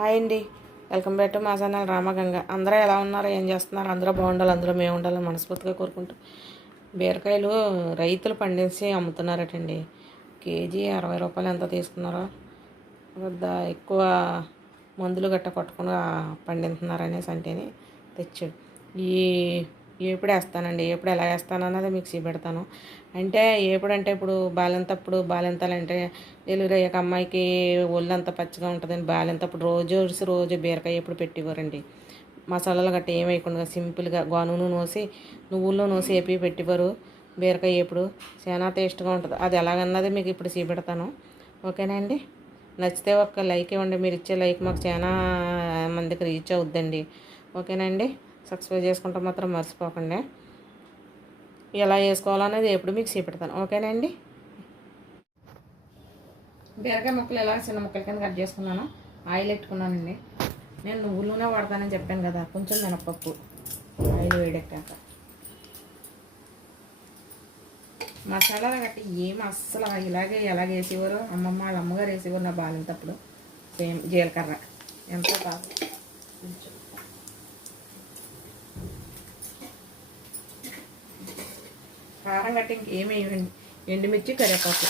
Hi అండి. Welcome back to మా channel Ramaganga అందరూ ఎలా ఉన్నారు? ఏం చేస్తున్నారు? అందరూ బాగుండాలి. అందరూ మేము ఉండాలని మనస్ఫూర్తిగా కోరుకుంటూ. బీరకాయలు రైతులు పండించి అమ్ముతున్నారటండి. కేజీ అరవై రూపాయలు ఎంత తీసుకున్నారో? పెద్ద ఎక్కువ మందులు గట్ట కొట్టకుండా పండిస్తున్నారు అనేసి అంటేనే తెచ్చాడు. ఈ ఎప్పుడు వేస్తానండి? ఎప్పుడు ఎలా వేస్తాను అన్నది మీకు పెడతాను అంటే ఎప్పుడు అంటే ఇప్పుడు బాలెంతప్పుడు బాలెంతలంటే డెలివరీ అయ్యాక అమ్మాయికి ఒళ్ళంతా పచ్చిగా ఉంటుందని బాలెంతప్పుడు రోజు రోజు బీరకాయ ఎప్పుడు పెట్టేవారండి. మసాలాలు గట్ట ఏం వేయకుండా సింపుల్గా గోనూనె నూసి నువ్వుల్లో నూసి వేపి పెట్టివారు బీరకాయ ఎప్పుడు. చాలా టేస్ట్గా ఉంటుంది. అది ఎలాగన్నది మీకు ఇప్పుడు చూపెడతాను. ఓకేనా అండి? నచ్చితే ఒక లైక్ ఇవ్వండి. మీరు ఇచ్చే లైక్ మాకు చాలా మందికి రీచ్ అవుద్దండి. ఓకేనండి సబ్స్క్రైబ్ చేసుకుంటాం మాత్రం మర్చిపోకండి. ఎలా వేసుకోవాలనేది ఎప్పుడు మీకు చూపెడతాను. ఓకేనండి బీరకాయ ముక్కలు ఎలా చిన్న ముక్కల కింద కట్ చేసుకున్నాను ఆయిల్ పెట్టుకున్నానండి నేను నువ్వు నూనె వాడతానని చెప్పాను కదా కొంచెం మినపప్పు ఆయిల్ వేడెక్కాక. మసాలాలు గట్టి ఏం అస్సలు ఇలాగే ఎలాగ వేసేవారు అమ్మమ్మ వాళ్ళ అమ్మగారు వేసేవారు నా బాలింతప్పుడు. సేమ్ జీలకర్ర. ఎంతో కాదు కారం గట్టి ఇంకేమీ వేయండి ఎండుమిర్చి కరివేపాకు.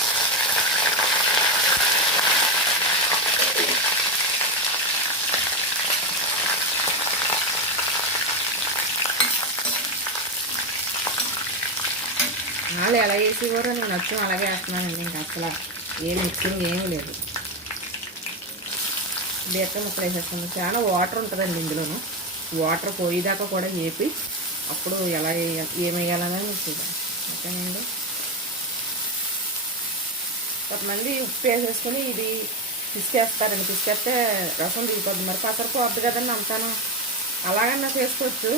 వాళ్ళు ఎలా వేసేవారో నేను నచ్చం అలాగే వేస్తున్నానండి ఇంకా అసలు. ఏం మిక్సింగ్ ఏమీ లేదు. బీరకాయ ముక్కలు వేసేస్తాను చాలా వాటర్ ఉంటుందండి ఇందులోను. వాటర్ పోయేదాకా కూడా వేపి అప్పుడు ఎలా వేయాలి ఏం వేయాలనేది చూద్దాం. ఓకేనండి. కొంతమంది ఉప్పు వేసేసుకొని ఇది పిసికేస్తారండి. పిసికేస్తే రసం దిగుతుంది మరి పసరు పోద్ది కదండి అంతాను. అలాగన్నా చేసుకోవచ్చు.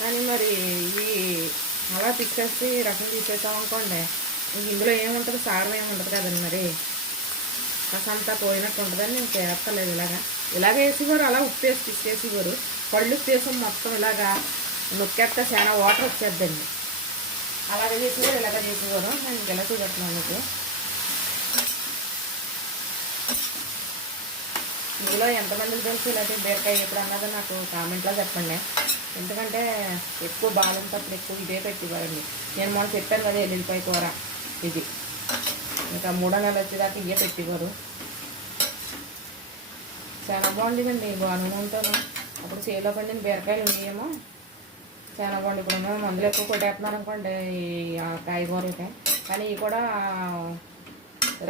కానీ మరి ఇవి అలా పిసికేసి రసం తీసేసామనుకోండి ఇందులో ఏముంటుంది? సారం ఏమి ఉండదు కదండి మరి? రసం అంతా పోయినట్టు ఉంటుందని నేను చేస్తలేదు ఇలాగా. ఇలాగ వేసేవారు అలా ఉప్పు వేసి పిసికేసేవారు. పళ్ళు ఉప్పు వేసాం మొత్తం ఇలాగా నొక్కేస్తే చాలా వాటర్ వచ్చేద్దండి. అలాగ చేసేవారు ఇలాగ చేసేవారు నేను ఇలా చూపెడుతున్నాను మీకు? మీలో ఎంతమందికి తెలుసు ఇలాంటి బీరకాయ ఎప్పుడు అన్నది నాకు కామెంట్లో చెప్పండి. ఎందుకంటే ఎక్కువ బాగుంటప్పుడు ఎక్కువ ఇదే పెట్టివ్వండి నేను మొన్న చెప్పాను కదా ఎల్లుల్లిపాయ కూర. ఇది. ఇంకా మూడో నెలలు వచ్చేదాకా ఇవే పెట్టివ్వరు చాలా బాగుండేదండి బాగానే ఉంటాను అప్పుడు సేలో పండిన బీరకాయలు ఉన్నాయేమో. చాలా బాగుంది ఇప్పుడు మేము మందులు ఎక్కువ కొట్టేస్తున్నారు అనుకోండి ఈ ఆ కాయగూరలకి. కానీ ఇవి కూడా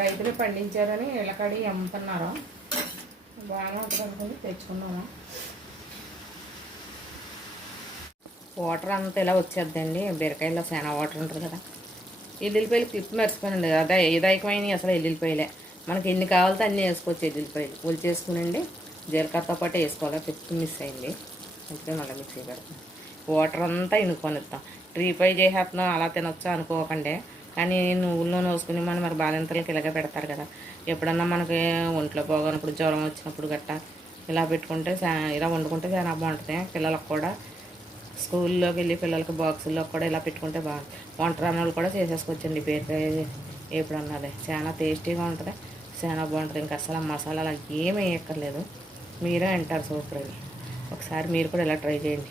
రైతులు పండించారని ఇళ్ళకడి అమ్ముతున్నారు బాగా ఉంటుంది అనుకుని తెచ్చుకున్నాము వాటర్ అంతా ఇలా వచ్చేద్దండి. బీరకాయలో చాలా వాటర్ ఉంటుంది కదా. ఎల్లుల్లిపాయలు క్లిప్ మర్చిపోయినండి. అదే ఏదాయకమైనవి అసలు ఎల్లుల్లిపాయలే. మనకి ఎన్ని కావాలితే అన్నీ వేసుకోవచ్చు ఎల్లుల్లిపాయలు. ఒలిచేసుకునండి జీలకర్రతో పాటు వేసుకోవాలి క్లిప్ మిస్ అయింది. అందుకే మళ్ళీ మిక్సీ పెడతాం వాటర్ అంతా ఇనుకొనిస్తాం ట్రీ పై చేసేస్తున్నాం అలా తినొచ్చా అనుకోకండి. కానీ నువ్వుల్లో నోసుకుని మనం మరి బాలింతలకి ఇలాగే పెడతారు కదా. ఎప్పుడన్నా మనకి ఒంట్లో పోగనప్పుడు జ్వరం వచ్చినప్పుడు గట్టా ఇలా పెట్టుకుంటే చా- ఇలా వండుకుంటే చాలా బాగుంటుంది. పిల్లలకు కూడా స్కూల్లోకి వెళ్ళి పిల్లలకి బాక్సుల్లో కూడా ఇలా పెట్టుకుంటే బాగుంటుంది. వంట రాన్నోళ్ళు కూడా చేసేసుకోవచ్చండి బీరకాయ ఎప్పుడన్నది చాలా టేస్టీగా ఉంటుంది. చాలా బాగుంటుంది. ఇంకా అసలు మసాలాలు ఏమీ వేయక్కర్లేదు. మీరే అంటారు సూపర్ అని. ఒకసారి మీరు కూడా ఇలా ట్రై చేయండి.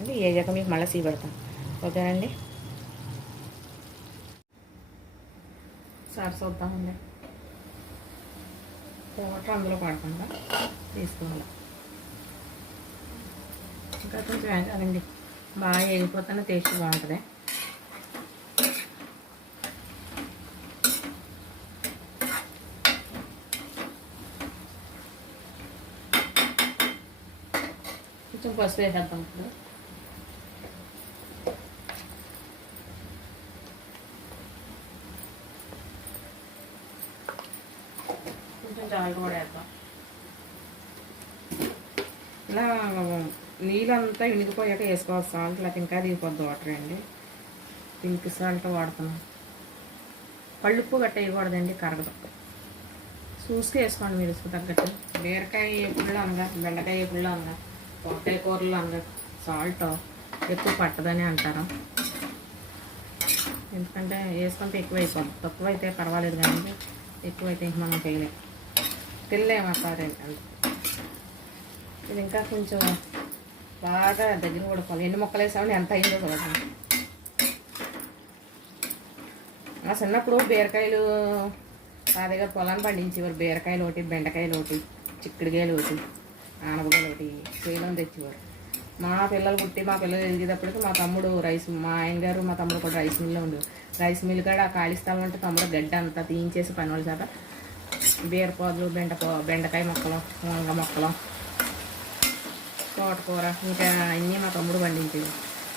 అండి ఏ మీకు మళ్ళీ సీ పెడతాం. ఓకేనండి? సార్ చూద్దామండి. వాటర్ అందులో పడకుండా తీసుకోవాలి. ఇంకా కొంచెం కాదండి. బాగా వేగిపోతున్న టేస్ట్ బాగుంటుంది. కొంచెం పసుపు వేసేద్దాం ఇప్పుడు. కొంచెం కూడా వేద్దాం. ఇలా నీళ్ళంతా ఇనిగిపోయాక వేసుకోవాలి. సాల్ట్ లేకపోతే ఇంకా దిగిపోద్ది వాటర్ అండి. పింక్ సాల్ట్ వాడుతున్నాం. పళ్ళుప్పు గట్ట వేయకూడదండి కరగదు. చూసుకు వేసుకోండి మీరు తగ్గట్టు. బీరకాయ ఎప్పుడు అనగా బెండకాయ ఎప్పుడు అనగా వంకాయ కూరలు అనగా సాల్ట్ ఎక్కువ పట్టదని అంటారు? ఎందుకంటే వేసుకుంటే ఎక్కువ అయిపోద్ది. తక్కువ అయితే పర్వాలేదు కానీ ఎక్కువ అయితే ఇంక మనం చేయలేము తినలేము అసలు అంతే ఇది ఇంకా కొంచెం బాగా దగ్గర ఉడకాలి ఎన్ని మొక్కలు వేసామని ఎంత అయిందో చూడండి. మా చిన్నప్పుడు బీరకాయలు నా పొలాన్ని పండించేవారు. బీరకాయలు ఒకటి బెండకాయలు ఒకటి చిక్కుడుకాయలు ఒకటి ఆనపకాయలు ఒకటి చేయడం తెచ్చేవారు. మా పిల్లలు పుట్టి మా పిల్లలు ఎదిగేటప్పటికి మా తమ్ముడు రైస్ మా ఆయన గారు మా తమ్ముడు కూడా రైస్ మిల్లో ఉండేవారు. రైస్ మిల్ కాడ ఖాళీ స్థలం అంటే తమ్ముడు గడ్డ అంతా తీయించేసి పని వాళ్ళ చేత బీరపాదు బెండపో బెండకాయ మొక్కలు వంగ మొక్కలు తోటకూర ఇంకా అన్నీ మా తమ్ముడు పండించేవి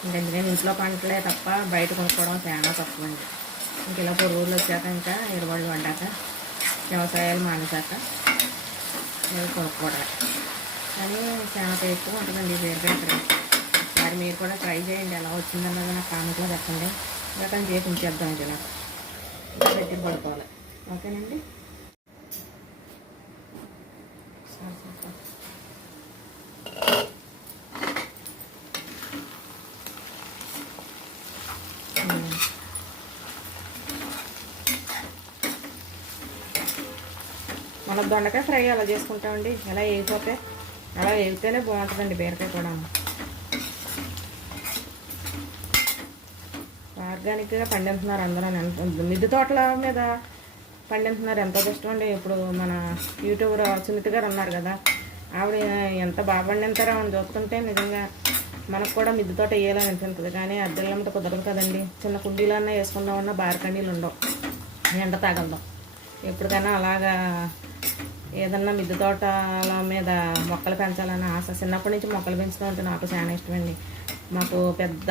ఇంకా నేను ఇంట్లో పంటలే తప్ప బయట కొనుక్కోవడం చాలా తక్కువ అండి ఇంక ఇలా పొరుగులు వచ్చాక ఇంకా ఇరవళ్ళు పడ్డాక వ్యవసాయాలు మానేశాక నేను కొనుక్కోవడమే. కానీ చాలా టేస్ట్ ఉంటుందండి బీరకాయ ఇక్కడ ఒకసారి మీరు కూడా ట్రై చేయండి ఎలా వచ్చిందన్నది నాకు కామెంట్లో చెప్పండి. ఇంకా కానీ చేసి ఉంచేద్దాం ఇది నాకు ఇంకా పెట్టి పడుకోవాలి. ఓకేనండి సరే, సరే, సరే. ఉమ్. మన దొండకాయ ఫ్రై అలా చేసుకుంటామండి. ఎలా వేగిపోతే అలా వేగితేనే బాగుంటుందండి బీరకాయ కూడా. ఆర్గానిక్గా పండిస్తున్నారు అందరూ మిద్దె తోటల మీద పండిస్తున్నారు. ఎంత ఇష్టం అండి. ఇప్పుడు మన యూట్యూబర్ సునీత గారు ఉన్నారు కదా ఆవిడ ఎంత బాగా పండిస్తారో ఆవిడ చూస్తుంటే నిజంగా మనకు కూడా మిద్దె తోట వేయాలని అనిపిస్తుంది. కానీ అద్దెలంతా కుదరదు కదండి. చిన్న కుండీలన్నా వేసుకుందామన్నా బారకండీలు ఉండవు. ఎండ తాగలదాం. ఎప్పటికైనా అలాగా ఏదన్నా మిద్దె తోటల మీద మొక్కలు పెంచాలని ఆశ చిన్నప్పటి నుంచి మొక్కలు పెంచుతూ ఉంటే నాకు చాలా ఇష్టమండి మాకు పెద్ద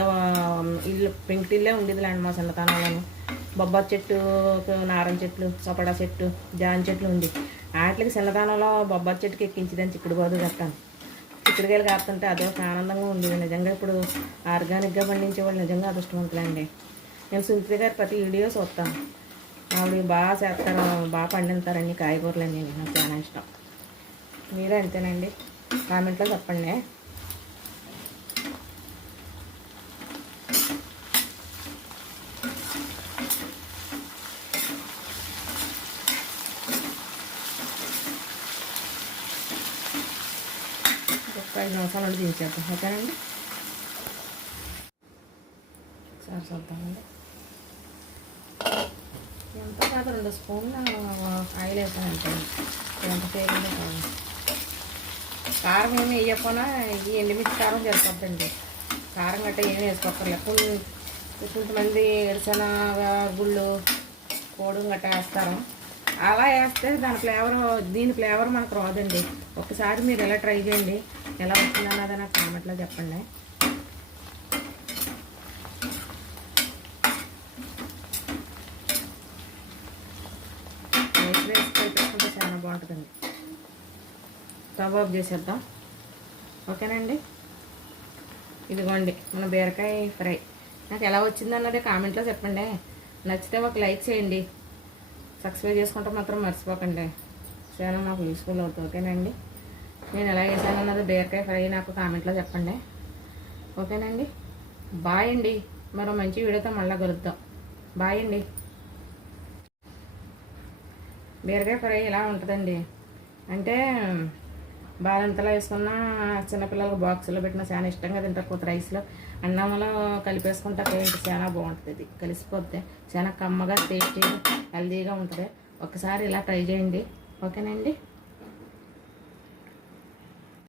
ఇల్లు పెంకుటిల్లే ఉండేదిలేండి మా చిన్నతనంలోను బొబ్బరి చెట్టు నారం చెట్లు సపడా చెట్టు జాన్ చెట్లు ఉంది వాటికి చిన్నతనంలో బొబ్బరి చెట్టుకి ఎక్కించేదాన్ని చిక్కుడు బాదు కట్టాను చిక్కుడుకాయలు కాస్తుంటే అదో ఆనందంగా ఉండేది. నిజంగా ఇప్పుడు ఆర్గానిక్గా పండించే వాళ్ళు నిజంగా అదృష్టవంతులండి. నేను సునీత గారి ప్రతి వీడియో చూస్తాను. ఆవిడ బాగా చేస్తారు బాగా పండిస్తారని కాయగూరలు అన్నీ నాకు చాలా ఇష్టం. మీరే అంతేనండి. కామెంట్లో చెప్పండి ఒక ఐదు నిమిషాలు ఉండి దించేద్దాం ఓకేనండి? ఒకసారి చూద్దామండి. ఎంత కాదు రెండు స్పూన్లు ఆయిల్ వేసానంటే ఎంత చేయకుండా కాదు కారం ఏమి వేయకపోయినా ఈ ఎండుమిర్చి కారం సరిపోద్దండి. కారం గట్ట ఏమి వేసుకోకర్లే కొన్ని కొంతమంది ఎడిసిన గుళ్ళు కోడు గట్ట వేస్తారు. అలా వేస్తే దాని ఫ్లేవర్ దీని ఫ్లేవర్ మనకు రాదండి. ఒకసారి మీరు ఎలా ట్రై చేయండి. ఎలా వచ్చిందన్నది నాకు కామెంట్లో చెప్పండి. రైస్ వేసి కలిపేసుకుంటే చాలా బాగుంటుందండి. స్టవ్ చేసేద్దాం. ఓకేనండి? ఇదిగోండి మన బీరకాయ ఫ్రై. నాకు ఎలా వచ్చింది అన్నది కామెంట్లో చెప్పండి. నచ్చితే ఒక లైక్ చేయండి. సబ్స్క్రైబ్ చేసుకుంటే మాత్రం మర్చిపోకండి. చాలా మాకు యూస్ఫుల్ అవుతుంది. ఓకేనండి? నేను ఎలా వేసాను అన్నది బీరకాయ ఫ్రై నాకు కామెంట్లో చెప్పండి. ఓకేనండి? బాయ్ అండి. మరో మంచి వీడియోతో మళ్ళీ కలుద్దాం. బాయ్ అండి. బీరకాయ ఫ్రై ఇలా ఉంటుందండి? అంటే బాలంతలా వేసుకున్న చిన్నపిల్లలకు బాక్సులో పెట్టిన చాలా ఇష్టంగా తింటారు కొత్త రైస్లో. అన్నంలో కలిపేసుకుంటే ఏంటి? చాలా బాగుంటుంది ఇది. కలిసిపోతే చాలా కమ్మగా టేస్టీగా హెల్దీగా ఉంటుంది. ఒకసారి ఇలా ట్రై చేయండి. ఓకేనండి